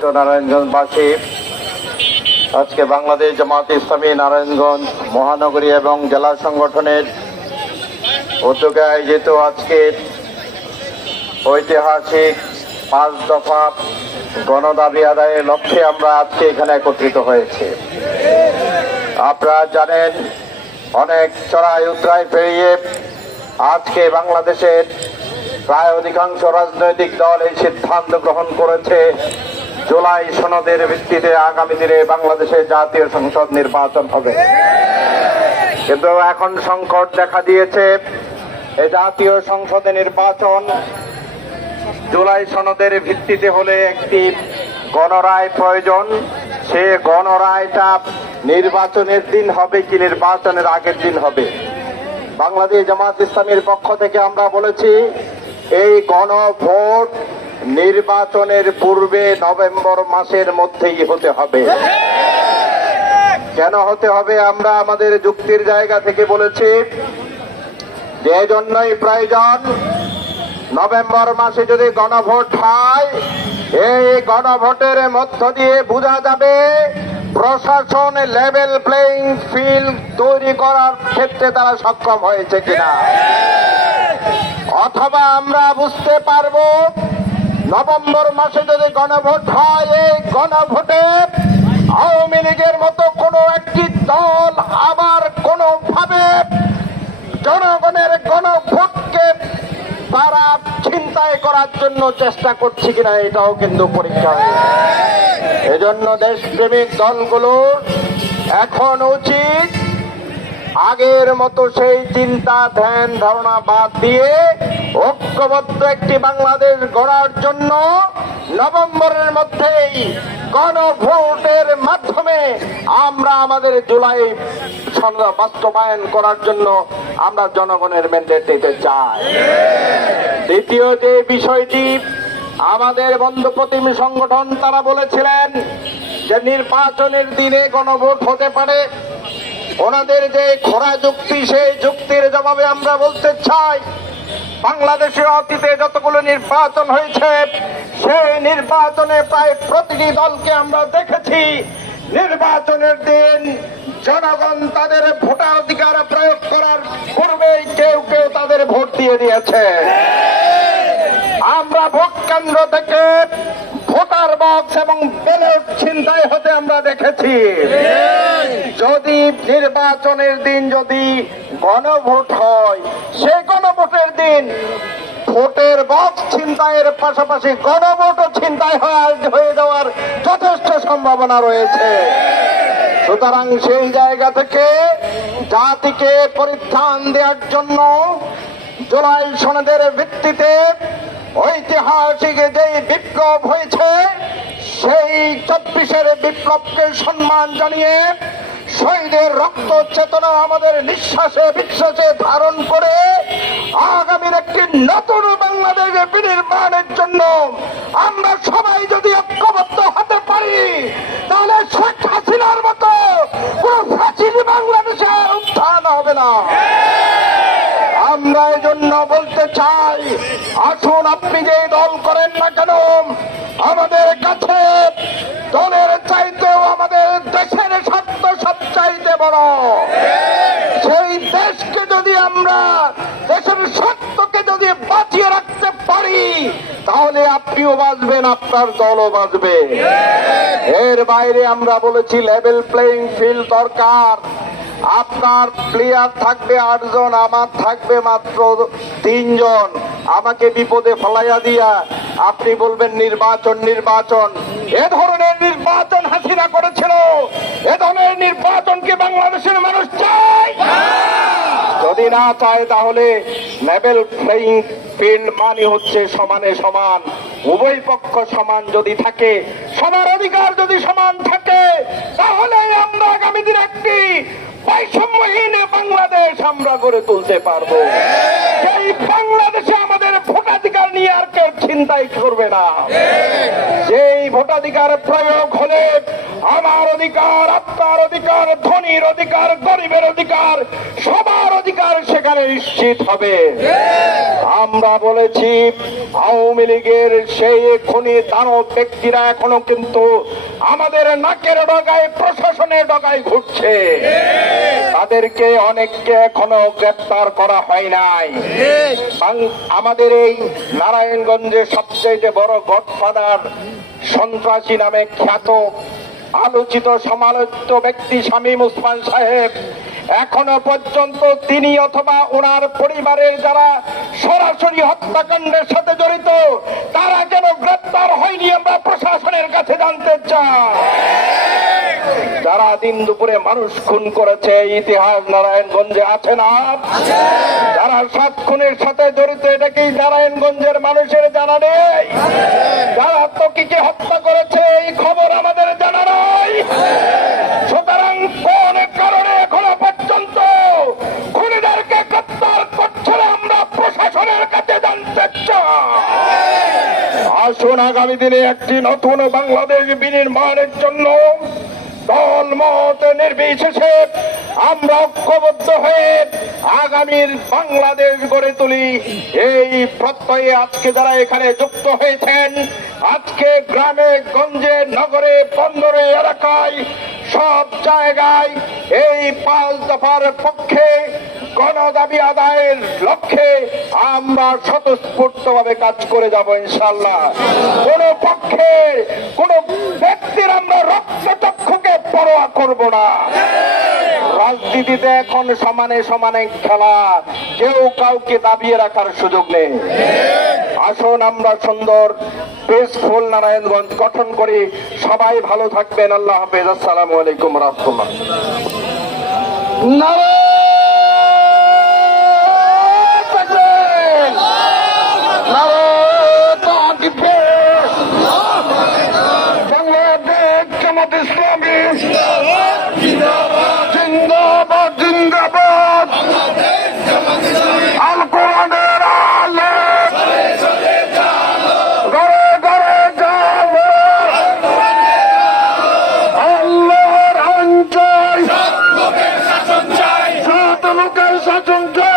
নারায়ণগঞ্জবাসী আজকে বাংলাদেশ জামায়াতে ইসলামী নারায়ণগঞ্জ মহানগরী এবং জেলা সংগঠনের উদ্যোগে আয়োজিত আজকের ঐতিহাসিক 5 দফা গণদাবি আদায়ের লক্ষ্যে আমরা আজকে এখানে একত্রিত হয়েছি। আপনারা জানেন, অনেক চড়াই উতরাই পেরিয়ে আজকে বাংলাদেশের প্রায় অধিকাংশ রাজনৈতিক দল এই সিদ্ধান্ত গ্রহণ করেছে জুলাই সনদের ভিত্তিতে আগামী দিনে বাংলাদেশে জাতীয় সংসদ নির্বাচন হবে। কিন্তু এখন সংকট দেখা দিয়েছে। এই জাতীয় সংসদে নির্বাচন জুলাই সনদের ভিত্তিতে হলে একটি গণরায় প্রয়োজন। সে গণরায়টা নির্বাচনের দিন হবে কি নির্বাচনের আগের দিন হবে? বাংলাদেশ জামায়াত ইসলামীর পক্ষ থেকে আমরা বলেছি, এই গণভোট নির্বাচনের পূর্বে নভেম্বর মাসের মধ্যেই হতে হবে। কেন হতে হবে? আমরা আমাদের যুক্তির জায়গা থেকে বলেছি যে জন্যই প্রয়োজন, নভেম্বর মাসে যদি গণভোট হয়, এই গণভোটের মধ্য দিয়ে বোঝা যাবে প্রশাসন লেভেল প্লেইং ফিল্ড তৈরি করার ক্ষেত্রে তারা সক্ষম হয়েছে কিনা। অথবা আমরা বুঝতে পারবো নভেম্বর মাসে যদি গণভোট হয়, এই গণভোটে আওয়ামী লীগের মতো কোনো একটি দল আবার কোনোভাবে জনগণের গণভোটকে তারা ছিনতাই করার জন্য চেষ্টা করছে কিনা, এটাও কিন্তু পরীক্ষা হবে। এজন্য দেশপ্রেমিক দলগুলোর এখন উচিত আগের মতো সেই চিন্তা ধ্যান ধারণা বাদ দিয়ে ঐক্যবদ্ধ একটি বাংলাদেশ গড়ার জন্য নভেম্বরের মধ্যেই গণভোটের মাধ্যমে আমরা আমাদের জুলাই সনদ বাস্তবায়ন করার জন্য আমরা জনগণের ম্যান্ডেট দিতে চাই। দ্বিতীয় যে বিষয়টি, আমাদের বন্ধু প্রতিম সংগঠন তারা বলেছিলেন যে নির্বাচনের দিনে গণভোট হতে পারে। ওনাদের যে খোরা যুক্তি, সেই যুক্তির জবাবে আমরা বলতে চাই, বাংলাদেশের অতীতে যতগুলো নির্বাচন হয়েছে, সেই নির্বাচনে প্রায় প্রতিটি দলকে আমরা দেখেছি নির্বাচনের দিন জনগণ তাদের ভোটাধিকার প্রয়োগ করার পূর্বেই কেউ কেউ তাদের ভোট দিয়ে দিয়েছে। আমরা ভোট কেন্দ্র থেকে ভোটার বক্স এবং ব্যালট ছিনতাই হতে আমরা দেখেছি। যদি নির্বাচনের দিন যদি গণভোট হয়, সেই গণভোটের দিন ভোটের বক্স ছিনতাইয়ের পাশাপাশি গণভোটও ছিনতাই হয়ে যাওয়ার যথেষ্ট সম্ভাবনা রয়েছে। সুতরাং সেই জায়গা থেকে জাতিকে পরিত্রাণ দেওয়ার জন্য জুলাই সনদের ভিত্তিতে ঐতিহাসিক যে বিপ্লব হয়েছে, সেই 24-এর বিপ্লবকে সম্মান জানিয়ে শহীদের রক্ত চেতনা আমাদের নিঃশ্বাসে বিশ্বাসে ধারণ করে আগামীর একটি নতুন বাংলাদেশ বিনির্মাণের জন্য আমরা সবাই যদি ঐক্যবদ্ধ হতে পারি, তাহলে শেখ হাসিনার মতো কোন ফ্যাসিস্ট বাংলাদেশে উত্থান হবে না। আমরা এই জন্য বলতে চাই, আসুন আপনি যে দল করেন না কেন, আমাদের কাছে দলের চাইতেও আমাদের দেশের স্বার্থ সবচাইতে বড়। সেই দেশকে যদি আমরা, দেশের স্বার্থকে যদি বাঁচিয়ে রাখতে পারি, তাহলে আপনিও বাঁচবেন, আপনার দলও বাঁচবে। এর বাইরে আমরা বলেছি লেভেল প্লেইং ফিল্ড দরকার। আপনার প্লেয়ার থাকবে 8 জন, আমার থাকবে মাত্র 3 জন। আমাকে বিপদে ফেলাইয়া দিয়া আপনি বলবেন নির্বাচন নির্বাচন। এ ধরনের নির্বাচন হাসিনা করেছিল। এ ধরনের নির্বাচনকে বাংলাদেশের মানুষ চায়? যদি না চায়, তাহলে লেভেল প্লেইং ফিল্ড মানে হচ্ছে সমানে সমান। উভয় পক্ষ সমান যদি থাকে, সবার অধিকার যদি সমান থাকে, তাহলে আমরা আগামী দিনে একটি বৈষম্যহীন বাংলাদেশ আমরা গড়ে তুলতে পারবো। সেই বাংলাদেশে আমাদের ভোটাধিকার নিয়ে আর কেউ চিন্তাই করবে না। যেই ভোটাধিকার প্রয়োগ হলে আমার অধিকার, আপনার অধিকার, ধনীর অধিকার, গরিবের অধিকার, সবার অধিকার সেখানে নিশ্চিত হবে। আমরা বলেছি আওয়ামী লীগের সেই খুনি দানব ব্যক্তিরা এখনো কিন্তু আমাদের নাকের ডগায়, প্রশাসনের ডগায় ঘুরছে। তাদেরকে অনেককে এখনো গ্রেপ্তার করা হয় নাই। আমাদের এই নারায়ণগঞ্জে সবচেয়ে বড় গডফাদার সন্ত্রাসী নামে খ্যাত আলোচিত সমালোচিত ব্যক্তি শামীম ওসমান সাহেব, এখনো পর্যন্ত তিনি অথবা ওনার পরিবারের যারা সরাসরি হত্যাকাণ্ডের সাথে জড়িত তারা কেন গ্রেপ্তার হয়নি আমরা প্রশাসনের কাছে জানতে চাই। যারা দিন দুপুরে মানুষ খুন করেছে ইতিহাস নারায়ণগঞ্জে আছে না? যারা 7 খুনের সাথে জড়িত এটা কি নারায়ণগঞ্জের মানুষের জানা নেই? যারা তকিকে হত্যা করেছে এই খবর আমাদের জানা নাই। সুতরাং কোন কারণে এখনো পর্যন্ত খুনিদেরকে গ্রেপ্তার করছে না আমরা প্রশাসনের কাছে জানতে চাই। আসুন আগামী দিনে একটি নতুন বাংলাদেশ বিনির্মাণের জন্য দল মত নির্বিশেষে আমরা ঐক্যবদ্ধ হয়ে আগামীর বাংলাদেশ গড়ে তুলি। এই প্রত্যয়ে আজকে যারা এখানে যুক্ত হয়েছেন, আজকে গ্রামে গঞ্জে নগরে বন্দরে এলাকায় সব জায়গায় এই 5 দফার পক্ষে গণদাবি আদায়ের লক্ষ্যে আমরা স্বতঃস্ফূর্তভাবে কাজ করে যাব ইনশাআল্লাহ। কোন পক্ষে কোন ব্যক্তির আমরা রক্তচক্ষুকে পরোয়া করব না। রাজনীতিতে এখন সমানে সমানে খেলা, কেউ কাউকে দাবিয়ে রাখার সুযোগ নেই। আসুন আমরা সুন্দর পিসফুল নারায়ণগঞ্জ গঠন করি। সবাই ভালো থাকবেন। আল্লাহ হাফেজ। আসসালামু আলাইকুম রাহমাতুল্লাহ। বাংলাদেশ জামাত ইসলামী জিন্দাবাদ জিন্দাবাদ। আল কোরআনের আলো ঘরে ঘরে যাবো। আল্লাহর আইন চাই, সাত লোকের শাসন চাই।